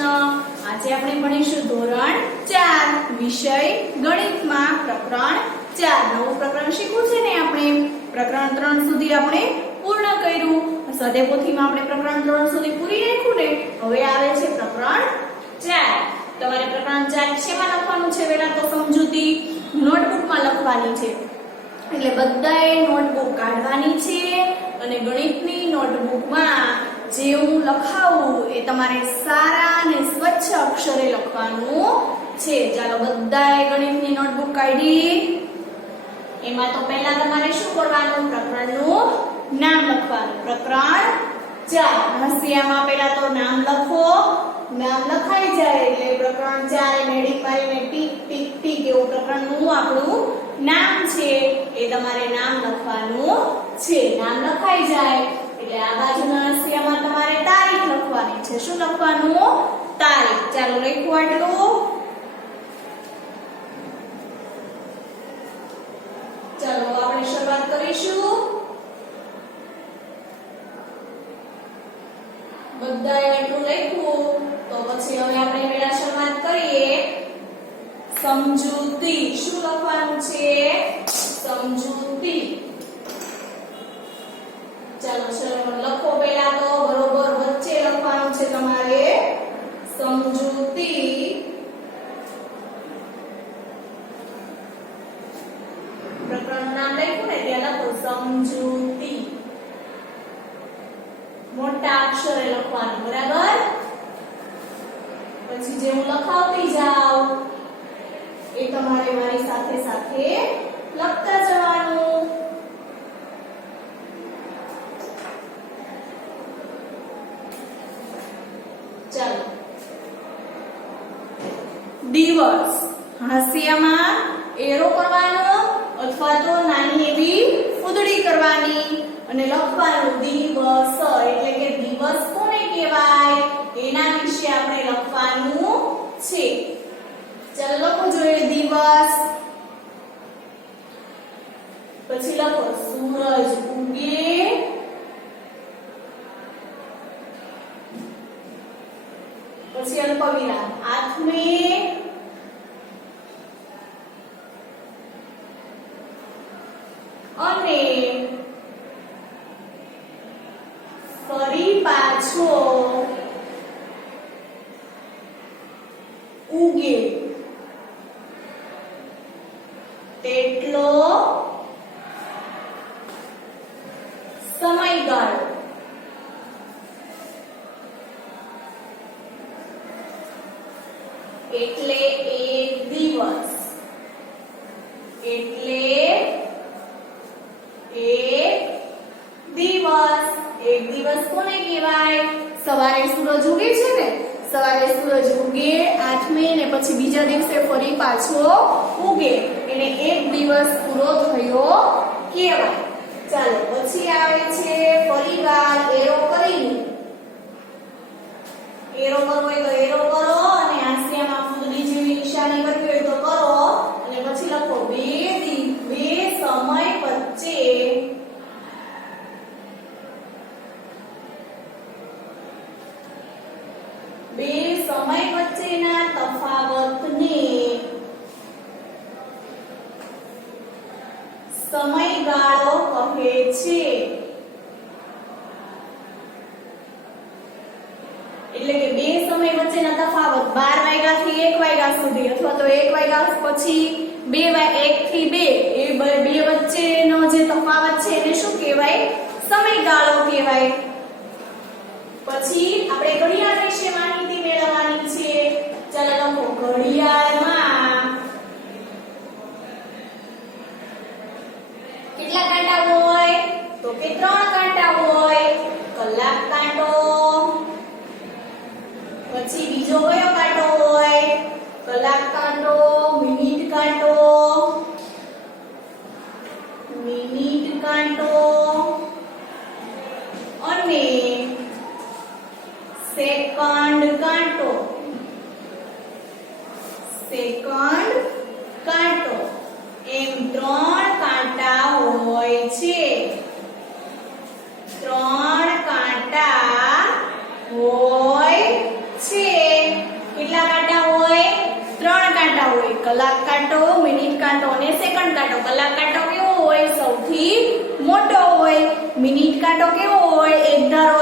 આજે આપણે ભણીશું ધોરણ 4 વિષય ગણિતમાં પ્રકરણ 4 નવું પ્રકરણ શીખવું છે ને આપણે પ્રકરણ 3 સુધી આપણે પૂર્ણ કર્યું સ્વાધ્યાય પોથીમાં આપણે પ્રકરણ 3 સુધી પૂરી રાખ્યું ને હવે આવે છે પ્રકરણ 4 તમારે પ્રકરણ 4 શેમાં લખવાનું છે પહેલા તો સમજૂતી નોટબુકમાં લખવાની છે એટલે બધાએ નોટબુક કાઢવાની છે અને ગણિતની નોટબુકમાં જે હું લખાવું એ તમારે સારા અને સ્વચ્છ અક્ષરે લખવાનું છે ચાલો બધાએ ગણિતની નોટબુક કાઢી એમાં તો પહેલા તમારે શું કરવાનું પ્રકરણનું નામ લખવાનું પ્રકરણ 4 હાંસિયામાં પહેલા તો નામ લખો નામ લખાઈ જાય એટલે પ્રકરણ 4 એ મેડી મારીને ટીક ટીક ટીક એવું પ્રકરણનું આપણું નામ છે એ તમારે નામ લખવાનું છે નામ લખાઈ જાય એટલે આ બાજુના હાંસિયામાં તમારે તારીખ લખવાની છે શું લખવાનું તારીખ ચાલો લખ્યું આટલું ચાલો આપણે શરૂઆત કરીશું બધાએ આટલું લખ્યું તો પછી હવે આપણે પહેલા શરૂઆત કરીએ સમજૂતી શું લખવાનું છે સમજૂતી ચાલો શરૂ લખો પહેલા તો બરોબર વચ્ચે લખવાનું છે તમારે સમજૂતી પ્રકરણ નામ લખ્યું ને ત્યાં લખો સમજૂતી મોટા અક્ષરે લખવાનું બરાબર પછી જે હું લખાવતી જાઉં એ તમારે મારી સાથે સાથે લખતા જવાનું ચાલો દિવસ હાંસિયામાં એરો કરવાનો અથવા તો નાની એવી ફૂદડી કરવાની અને લખવાનું દિવસ એટલે કે દિવસ કોને કહેવાય એના વિશે આપણે લખવાનું છે ચાલો લખો જોઈએ દિવસ પછી લખો સૂરજ ઉગે પછી અલ્પવિરામ આથમે અને ફરી પાછો ઉગે તેટલો સમયગાળો એટલે એક દિવસ એટલે એક દિવસ કોને કહેવાય સવારે સૂરજ ઉગે છે ને સવારે સૂરજ ઉગે આઠમે ને પછી બીજા દિવસે ફરી પાછો ઉગે એટલે એક દિવસ પૂરો થયો કહેવાય ચાલો પછી આવે છે પરિવાર એરો કરીને એરો કરવો હોય તો એરો કરો અને હાંસિયામાં ફૂદડી જેવી નિશાની કરવી હોય તો કરો અને પછી લખો બે સમય વચ્ચે બે સમય વચ્ચેના તફાવતને સમયગાળો કહે છે એટલે કે બે સમય વચ્ચેના તફાવત 12 વાગ્યાથી 1 વાગ્યા સુધી અથવા તો 1 વાગ્યા પછી 1 થી 2 એ બે વચ્ચેનો જે તફાવત છે એને શું કહેવાય સમયગાળો કહેવાય પછી આપણે ઘડિયાળ વિશે માહિતી મેળવવાની છે ચાલો લખો ઘડિયાળમાં કેટલા કાંટા હોય તો કે 3 કાંટા હોય કલાક કાંટો પછી બીજો કયો કાંટો હોય કલાક કાંટો મિનિટ કાંટો અને સેકન્ડ કાંટો એમ 3 કાંટા હોય છે 3 કાંટા હોય છે કલાક કાંટો, મિનિટ કાંટો અને સેકન્ડ કાંટો. કલાક કાંટો કેવો હોય? સૌથી મોટો હોય. મિનિટ કાંટો કેવો હોય? એક ધારો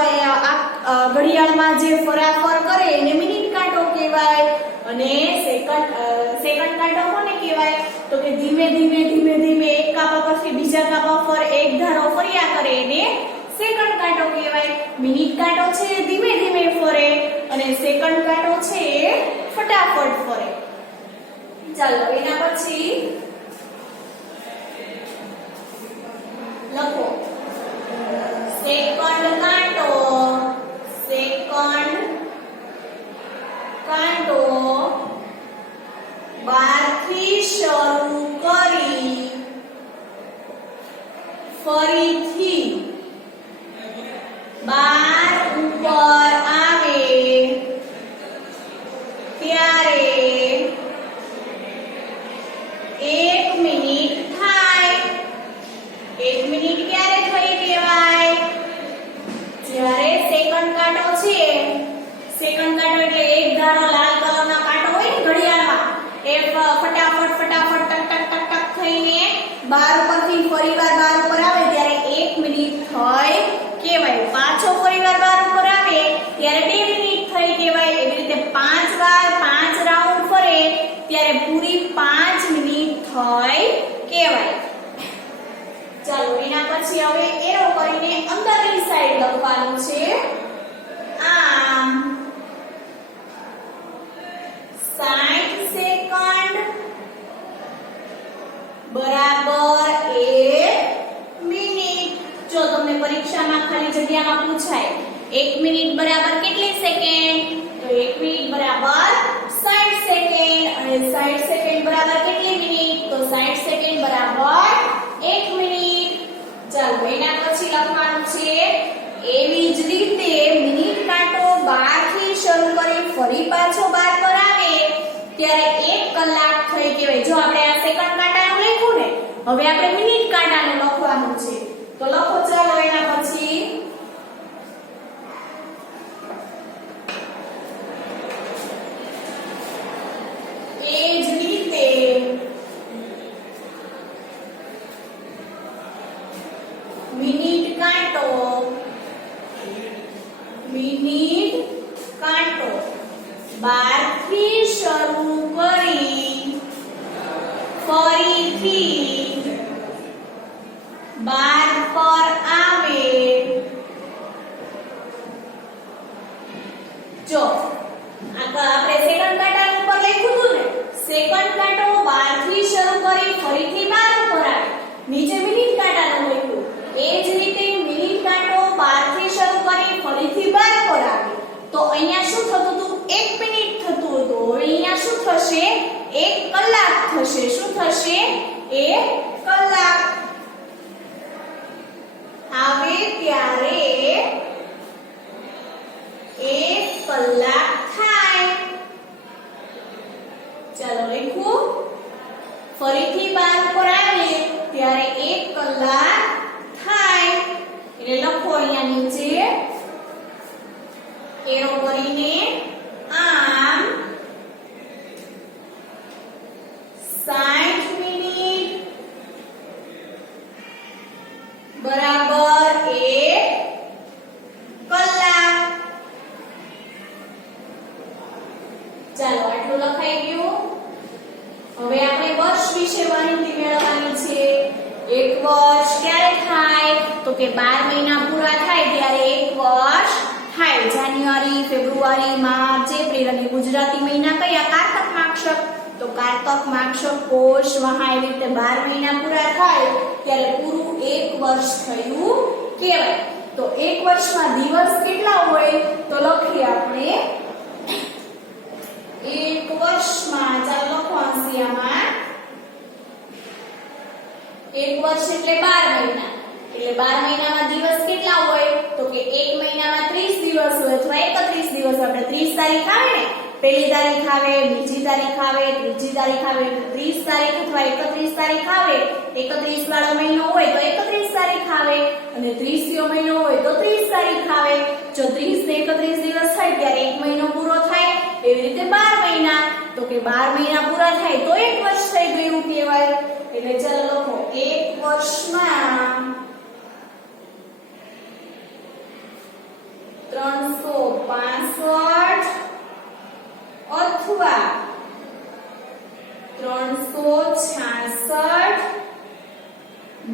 ઘડિયાળમાં જે ફરાફર કરે એને મિનિટ કાંટો કહેવાય. અને સેકન્ડ કાંટો કોને કહેવાય? તો કે ધીમે ધીમે ધીમે ધીમે એક કાપા પરથી બીજા કાપા પર એક ધારો ફર્યા કરે એને સેકન્ડ કાંટો કહેવાય. મિનિટ કાંટો છે ધીમે ધીમે ફરે અને સેકન્ડ કાંટો છે ફટાફટ ફરે. ચાલો એના પછી લખો સેકન્ડ કાંટો. સેકન્ડ કાંટો 12 થી શરૂ કરી ફરીથી 12 ઉપર આવે ત્યારે 1 મિનિટ થાય. 1 મિનિટ ક્યારે થઈ કહેવાય? જ્યારે સેકન્ડ કાંટો છે, સેકન્ડ કાંટો એટલે એક ધારો લાલ કલરનો કાંટો હોય ને ઘડિયાળમાં, એ ફટાફટ ફટાફટ ટક ટક ટક ટક થઈને 12 પરથી ફરીવાર 12 ઉપર આવે ત્યારે 1 મિનિટ થઈ કહેવાય. પાછો ફરીવાર 12 ઉપર આવે ત્યારે 2 મિનિટ થઈ કહેવાય. એવી રીતે 5 વાર 5 રાઉન્ડ ફરે ત્યારે પૂરી 5 મિનિટ થઈ કહેવાય. ચાલો એના પછી હવે એરો કરીને અંદરની સાઈડ લખવાનું છે. આમ 60 સેકન્ડ બરાબર 1 મિનિટ. જો તમને પરીક્ષામાં ખાલી જગ્યામાં પૂછાય 1 મિનિટ બરાબર કેટલી સેકન્ડ? તો 1 મિનિટ બરાબર 60 સેકન્ડ. અને 60 સેકન્ડ બરાબર કેટલી મિનિટ? તો 60 સેકન્ડ બરાબર 1 મિનિટ. ચાલો એના પછી લખવાનું છે એવી જ રીતે મિનિટ કાંટો 12 થી શરૂ કરી ફરી પાછો 12 પર આવે ત્યારે 1 કલાક થઈ કહેવાય. જો આપણે આ સેકન્ડ કાંટાનું લખ્યું ને, હવે આપણે મિનિટ કાંટાનું લખવાનું છે. તો લખો ચાલો એના પછી એ જ રીતે મિનિટ કાંટો 12 થી શરૂ કરી ફરીથી 12 પર આવે. જો આપણે સેકન્ડ કાંટા ઉપર લખ્યું હતું ને, સેકન્ડ કાંટો 12 થી શરૂ કરી ફરીથી 12 ઉપર આવે. નીચે મિનિટ કાંટાનું લખ્યું. એ જ રીતે મિનિટ કાંટો 12 થી શરૂ કરી ફરીથી 12 પર આવે. તો અહીંયા શું થતું હતું? 1 મિનિટ થતું હતું. હવે અહીંયા શું થશે? 1 કલાક થશે. શું થશે? 1 કલાક આવે ત્યારે 1 કલાક થાય. ચાલો લખું. ફરીથી 12 પર આવે ત્યારે 1 કલાક થાય. એટલે લખો અહીંયા નીચે એરો કરીને આમ 60 મિનિટ બરાબર 1 કલાક. ચાલો આટલું લખાઈ ગયું. હવે આપણે વર્ષ વિશે માહિતી મેળવવાની છે. 1 વર્ષ ક્યારે થાય? તો કે 12 મહિના પૂરા થાય ત્યારે 1 વર્ષ થાય. જાન્યુઆરી, ફેબ્રુઆરી, માર્ચ, એપ્રિલ અને ગુજરાતી મહિના કયા? કારતક માગશક. તો કારતક, માગશક, પોષ, મહા એવી રીતે 12 મહિના પૂરા થાય ત્યારે પૂરું 1 વર્ષ થયું કહેવાય. તો 1 વર્ષમાં દિવસ કેટલા હોય? તો લખીએ આપણે 1 વર્ષમાં. ચાલો લખો અંશિયામાં. 1 વર્ષ એટલે 12 મહિના. એટલે 12 મહિનામાં દિવસ કેટલા હોય? તો કે 1 મહિનામાં 30 દિવસ હોય અથવા 31 દિવસ. આપણે 30 તારીખ આવે ને, પહેલી તારીખ આવે, બીજી તારીખ આવે, ત્રીજી તારીખ આવે, 30 તારીખ અથવા 31 તારીખ આવે. 31 વાળો મહિનો હોય તો 31 તારીખ આવે અને 30યો મહિનો હોય તો 30 તારીખ આવે. જો 30 ને 31 દિવસ થાય ત્યારે 1 મહિનો પૂરો થાય. એવી રીતે 12 મહિના. તો કે 12 મહિના પૂરા થાય તો એક વર્ષ થઈ ગયું કહેવાય. એટલે ચાલો લખો એક વર્ષમાં 365 અથવા 366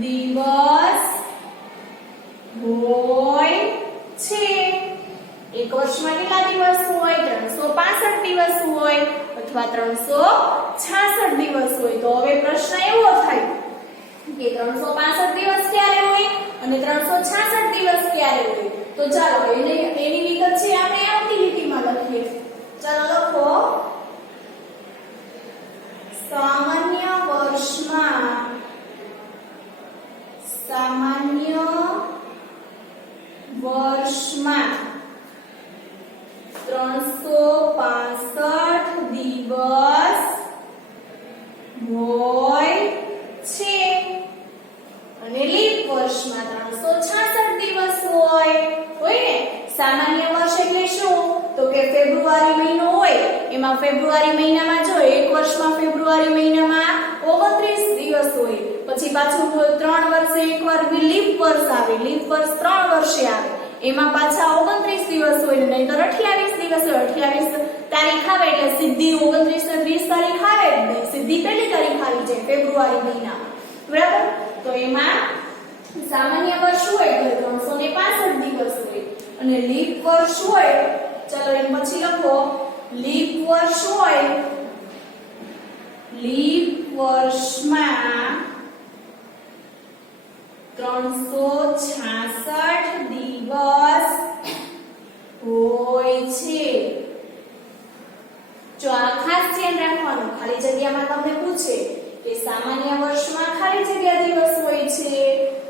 દિવસ હોય છે. એક વર્ષમાં કેટલા દિવસ હોય? 365 દિવસ હોય અથવા 366 દિવસ હોય. તો હવે પ્રશ્ન એવો થાય કે 365 દિવસ ક્યારે હોય અને 366 દિવસ ક્યારે હોય? તો ચાલો એની વિગત છે આપણે આવતી લીટીમાં લખીએ. ચાલો લખો સામાન્ય વર્ષમાં 365 દિવસ હોય છે અને લીપ વર્ષમાં 366 દિવસ હોય ને. સામાન્ય વર્ષ એટલે શું? તો કે ફેબ્રુઆરી મહિનો હોય, એમાં ફેબ્રુઆરી મહિનામાં જો એક વર્ષમાં ફેબ્રુઆરી મહિનામાં 29 દિવસ હોય, પછી પાછું 3 વર્ષે એકવાર લીપ વર્ષ આવે, લીપ વર્ષ 3 વર્ષે આવે, એમાં પાછા 29 દિવસ હોય, નહીંતર 28 દિવસ હોય. 28 તારીખ આવે એટલે સીધી 29 ને 30 તારીખ આવે જ નહીં, સીધી પહેલી તારીખ આવી જાય ફેબ્રુઆરી મહિનામાં. બરાબર? તો એમાં સામાન્ય વર્ષ હોય તો 365 દિવસ હોય અને લીપ વર્ષ હોય, ચાલો એમ પછી લખો લીપ વર્ષ હોય, લીપ વર્ષમાં 366 દિવસ હોય છે. જો આ ખાસ ધ્યાન રાખવાનું, ખાલી જગ્યામાં તમને પૂછે કે સામાન્ય વર્ષમાં ખાલી જગ્યા દિવસ હોય છે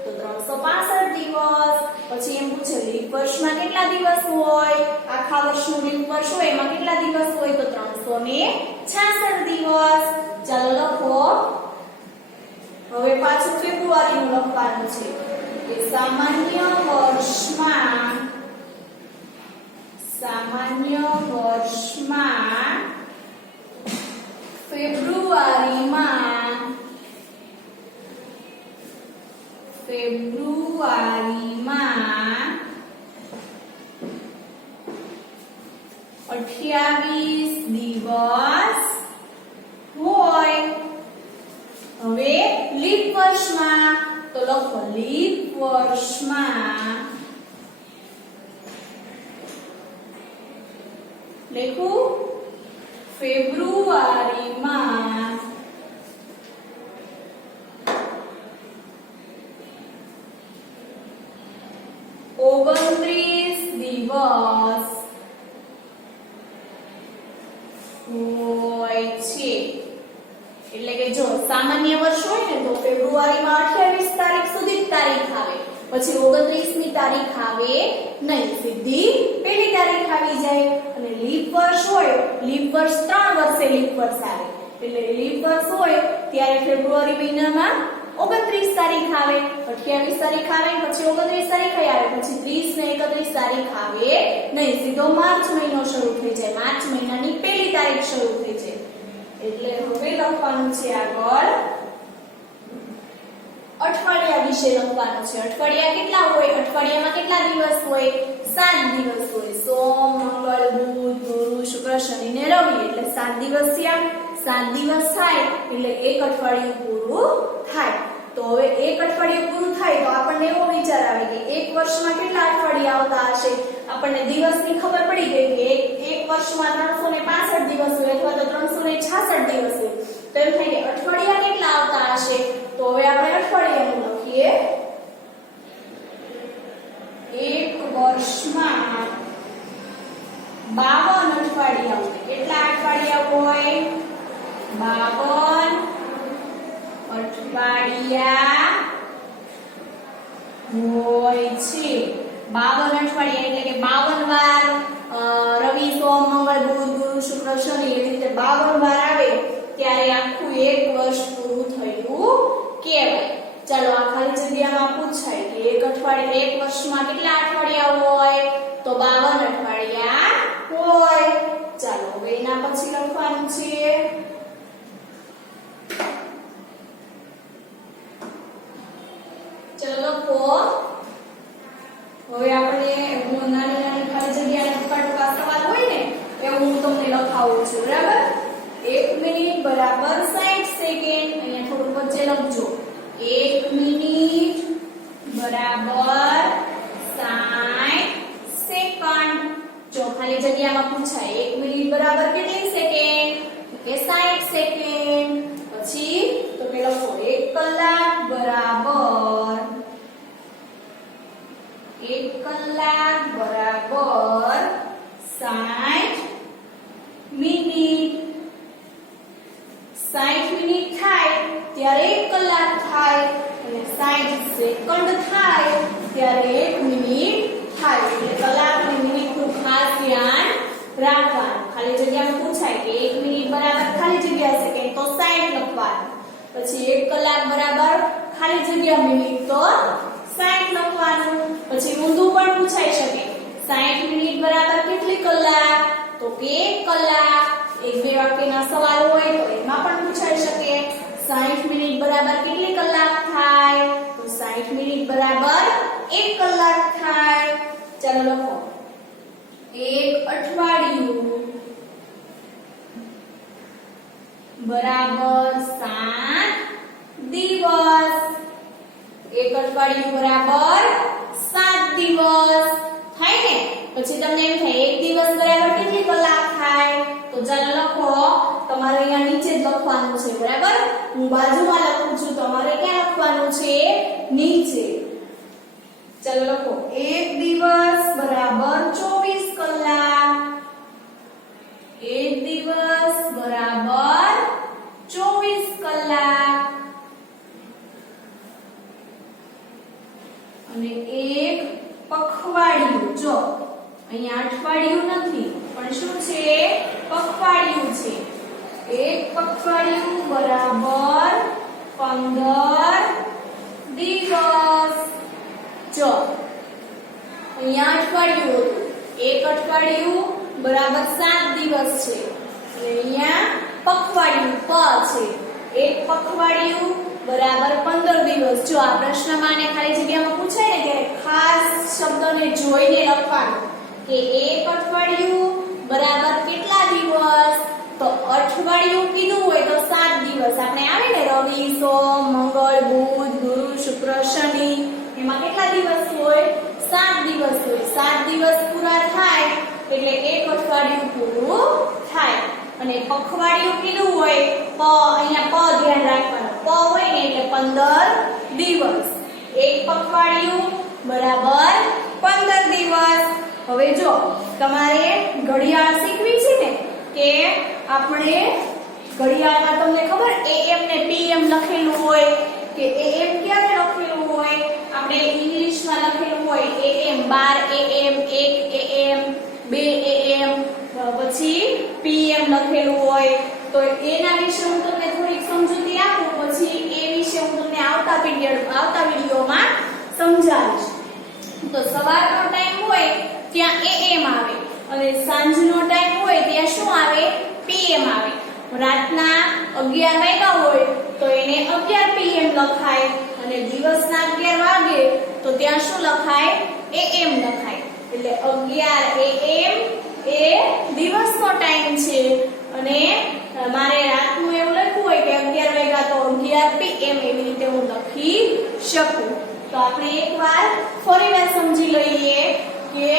તો 365 દિવસ, પછી એમ પૂછે લીપ વર્ષમાં કેટલા દિવસ હોય, આખા વર્ષનું લીપ વર્ષ હોય એમાં કેટલા દિવસ હોય તો 366 દિવસ. ચાલો લખો હવે પાછું ફેબ્રુઆરીનું લખવાનું છે કે સામાન્ય વર્ષમાં ફેબ્રુઆરીમાં 28 દિવસ હોય. હવે લીપ વર્ષમાં તો લખો લીપ વર્ષમાં લખું ફેબ્રુઆરીમાં 29 દિવસ હોય છે. એટલે કે જો સામાન્ય વર્ષ હોય ને તો ફેબ્રુઆરીમાં 28 તારીખ સુધી જ તારીખ આવે, પછી 29મી તારીખ આવે નહીં, સીધી પહેલી તારીખ આવી જાય. અને લીપ વર્ષ હોય, લીપ વર્ષ 3 વર્ષે લીપ વર્ષ આવે, એટલે લીપ વર્ષ હોય ત્યારે ફેબ્રુઆરી મહિનામાં 29 તારીખ આવે, 28 તારીખ આવે, પછી 29 તારીખ આવે, પછી 30 ને 31 તારીખ આવે નહીં, સીધો માર્ચ મહિનો શરૂ થઈ જાય, માર્ચ મહિનાની પહેલી તારીખ શરૂ થઈ જાય. એટલે હવે લખવાનું છે આગળ અઠવાડિયા વિશે લખવાનું છે. અઠવાડિયા કેટલા હોય? અઠવાડિયામાં કેટલા દિવસ હોય? 7 દિવસ હોય. સોમ, મંગળ, બુધ, ગુરુ, શુક્ર, શનિ ને રવિ, એટલે 7 દિવસ થયા. 7 દિવસ થાય એટલે એક અઠવાડિયું પૂરું થાય. તો હવે એક અઠવાડિયું પૂરું થાય તો આપણને એવો વિચાર આવે કે એક વર્ષમાં કેટલા અઠવાડિયા આવતા હશે? આપણને દિવસની ખબર પડી ગઈ કે એક વર્ષમાં 365 દિવસ હોય અથવા તો 366 દિવસ હોય. તો એમ થાય કે અઠવાડિયા કેટલા આવતા હશે? તો હવે આપણે અઠવાડિયાનું લખીએ. એક વર્ષમાં 52 અઠવાડિયા હોય. કેટલા અઠવાડિયા હોય? 52 અઠવાડિયા હોય છે. 52 અઠવાડિયા એટલે કે 52 વાર રવિ, સોમ, મંગળ, બુધ, ગુરુ, શુક્ર, શનિ એવી રીતે 52 વાર આવે ત્યારે આખું એક વર્ષ પૂરું થયું કહેવાય. ચાલો આ ખાલી જગ્યામાં પૂછાય કે એક વર્ષમાં કેટલા અઠવાડિયા હોય? તો 52 અઠવાડિયા હોય. ચાલો હવે એના પછી લખવાનું છે લખો. હવે આપણે નાની નાની ખાલી જગ્યાના ટૂંકા ટૂંકા સવાલ હોય ને એવું હું તમને લખાવું છું. બરાબર? 1 મિનિટ બરાબર 60 સેકન્ડ. અહીંયા થોડું વચ્ચે લખજો. 1 મિનિટ બરાબર 60 સેકન્ડ. જો ખાલી જગ્યામાં પૂછાય 1 મિનિટ બરાબર કેટલી સેકન્ડ? કે 60 સેકન્ડ. પછી તો કે લખો 1 કલાક બરાબર 60 મિનિટ. 60 મિનિટ થાય ત્યારે 1 કલાક થાય અને 60 સેકન્ડ થાય ત્યારે 1 મિનિટ થાય. એટલે કલાક અને મિનિટનું ખાસ ધ્યાન રાખવાનું. ખાલી જગ્યામાં પૂછાય કે 1 મિનિટ બરાબર ખાલી જગ્યા સેકન્ડ તો 60 લખવાનું. પછી 1 કલાક બરાબર ખાલી જગ્યા મિનિટ તો 60 લખવાનું. પછી ઊંધું પણ પૂછાઈ શકે 60 મિનિટ બરાબર કેટલી કલાક? તો કે 1 કલાક. એક બે વાક્યના સવાલ હોય તો એમાં પણ પૂછાઈ શકે 60 મિનિટ બરાબર કેટલી કલાક થાય? તો 60 મિનિટ બરાબર 1 કલાક થાય. ચાલો લખો 1 અઠવાડિયું બરાબર 7 દિવસ. 1 અઠવાડિયું બરાબર 7 દિવસ થાય ને. પછી તમને એમ થાય 1 દિવસ બરાબર કેટલી કલાક થાય? તો ચાલો લખો. તમારે અહીંયા નીચે જ લખવાનું છે. બરાબર? હું બાજુમાં લખું છું, તમારે ક્યાં લખવાનું છે? નીચે. ચાલો લખો 1 દિવસ બરાબર 24 કલાક. 1 દિવસ બરાબર 24 કલાક. અને 1 પખવાડિયું. જો અહીંયા અઠવાડિયું નથી પણ શું છે? પખવાડિયું છે. 1 પખવાડિયું બરાબર 15 દિવસ. જો અહીંયા અઠવાડિયું હતું. 1 અઠવાડિયું બરાબર 7 દિવસ છે. અને અહીંયા પખવાડિયું પ છે. 1 પખવાડિયું બરાબર 15 દિવસ. જો આ પ્રશ્નમાં ને ખાલી જગ્યામાં પૂછાય ને ત્યારે ખાસ શબ્દને જોઈને લખવાનું કે 1 અઠવાડિયું બરાબર કેટલા દિવસ? તો અઠવાડિયું કીધું હોય તો 7 દિવસ. આપણે આવે ને રવિ, સોમ, મંગળ, બુધ, ગુરુ, શુક્ર, શનિ, એમાં કેટલા દિવસ હોય? 7 દિવસ હોય. 7 દિવસ પૂરા થાય એટલે 1 અઠવાડિયું પૂરું થાય. અને પખવાડિયું કીધું હોય પ, અહીંયા પ ધ્યાન રાખવાનું. પ હોય ને એટલે 15 દિવસ. 1 પખવાડિયું બરાબર 15 દિવસ. હવે જો તમારે ઘડિયાળ શીખવી છે ને કે આપણે ઘડિયાળમાં તમને ખબર AM ને PM લખેલું હોય કે AM ક્યારે લખેલું હોય? આપણે ઇંગ્લિશમાં લખેલું હોય AM 12 AM 1 AM 2 AM પછી PM લખેલું હોય. તો એના વિશે હું તમને થોડીક સમજૂતી આપું, પછી એ વિશે હું તમને આવતા વિડિયોમાં સમજાવીશ. તો સવારનો ટાઈમ હોય ત્યાં AM આવે અને સાંજનો ટાઈમ હોય ત્યાં શું આવે? PM આવે. રાતના 11 વાગ્યા હોય તો એને 11 PM લખાય અને દિવસના 11 વાગે તો ત્યાં શું લખાય? AM લખાય. એટલે 11 AM એ દિવસનો ટાઈમ છે અને મારે રાતનું એવું લખવું હોય કે 11 વાગ્યા તો 11 PM એવી રીતે હું લખી શકું. તો આપણે એકવાર ફરીવાર સમજી લઈએ કે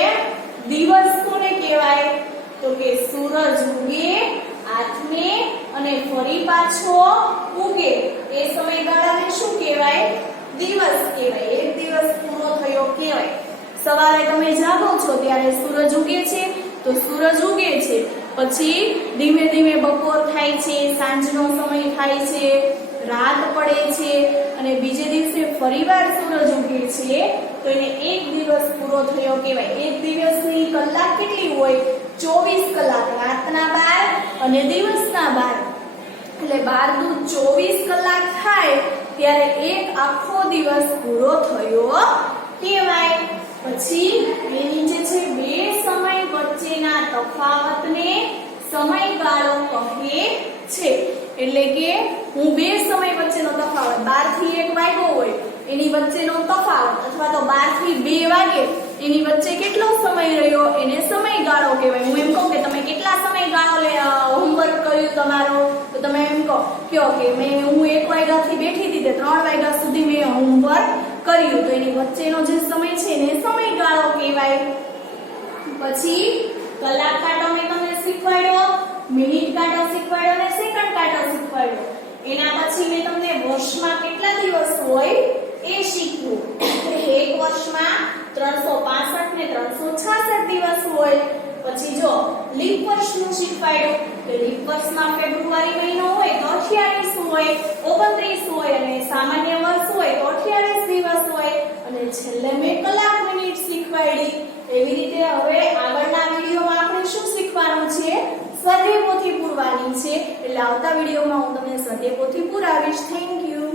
દિવસ કોને કહેવાય? તો કે સૂરજ ઉગે, આથમે અને ફરી પાછો ઉગે એ સમયગાળાને શું કહેવાય? દિવસ કહેવાય. એક દિવસ પૂરો થયો કહેવાય. સવારે તમે જાગો છો ત્યારે સૂરજ ઉગે છે તો સૂરજ ઉગે છે. પછી ધીમે ધીમે બપોર થાય છે, સાંજનો સમય થાય છે, રાત પડે છે અને બીજે દિવસે ફરીવાર સૂરજ ઉગે છે તો એને એક દિવસ પૂરો થયો કહેવાય. એક દિવસની કલાક કેટલી હોય? 24 કલાક. રાતના 12 અને દિવસના 12 એટલે 12 દુ 24 કલાક થાય ત્યારે એક આખો દિવસ પૂરો થયો કહેવાય. પછી એ નીચે છે બે સમય વચ્ચેના તફાવતને સમયગાળો કહે છે. એટલે કે હું બે સમય વચ્ચેનો તફાવત 12 થી 1 વાગ્યો હોય એની વચ્ચેનો તફાવત અથવા તો 12 થી 2 વાગે એની વચ્ચે કેટલો સમય રહ્યો એને સમયગાળો કહેવાય. હું એમ કહું કે તમે કેટલા સમયગાળો હોમવર્ક કર્યું તમારો, તો તમે એમ કહો કે હું 1 વાગ્યાથી બેઠી હતી તે 3 વાગ્યા સુધી મેં હોમવર્ક કર્યું, તો એની વચ્ચેનો જે સમય છે એને સમયગાળો કહેવાય. પછી કલાક કાંટો મેં તમને શીખવાડ્યો, મિનિટ કાંટો શીખવાડ્યો અને સેકન્ડ કાંટો શીખવાડ્યો. એના પછી મેં તમને વર્ષમાં કેટલા દિવસ હોય એ શીખવું. એક વર્ષમાં 365 ને 366 દિવસ હોય. પછી જો લીપ વર્ષનું શીખવાડ્યું, તો લીપ વર્ષમાં ફેબ્રુઆરી મહિનો હોય તો 28 હોય, 29 હોય અને સામાન્ય વર્ષ હોય તો 28 દિવસ હોય. અને છેલ્લે મેં કલાક મિનિટ શીખવાડી. એવી રીતે હવે આગળના વિડીયોમાં આપણે શું શીખવાનું છે? સ્વધ્યાય પોથી પૂરવાની છે. એટલે આવતા વિડીયોમાં હું તમને સ્વધ્યાય પોથી પૂરાવીશ. Thank you.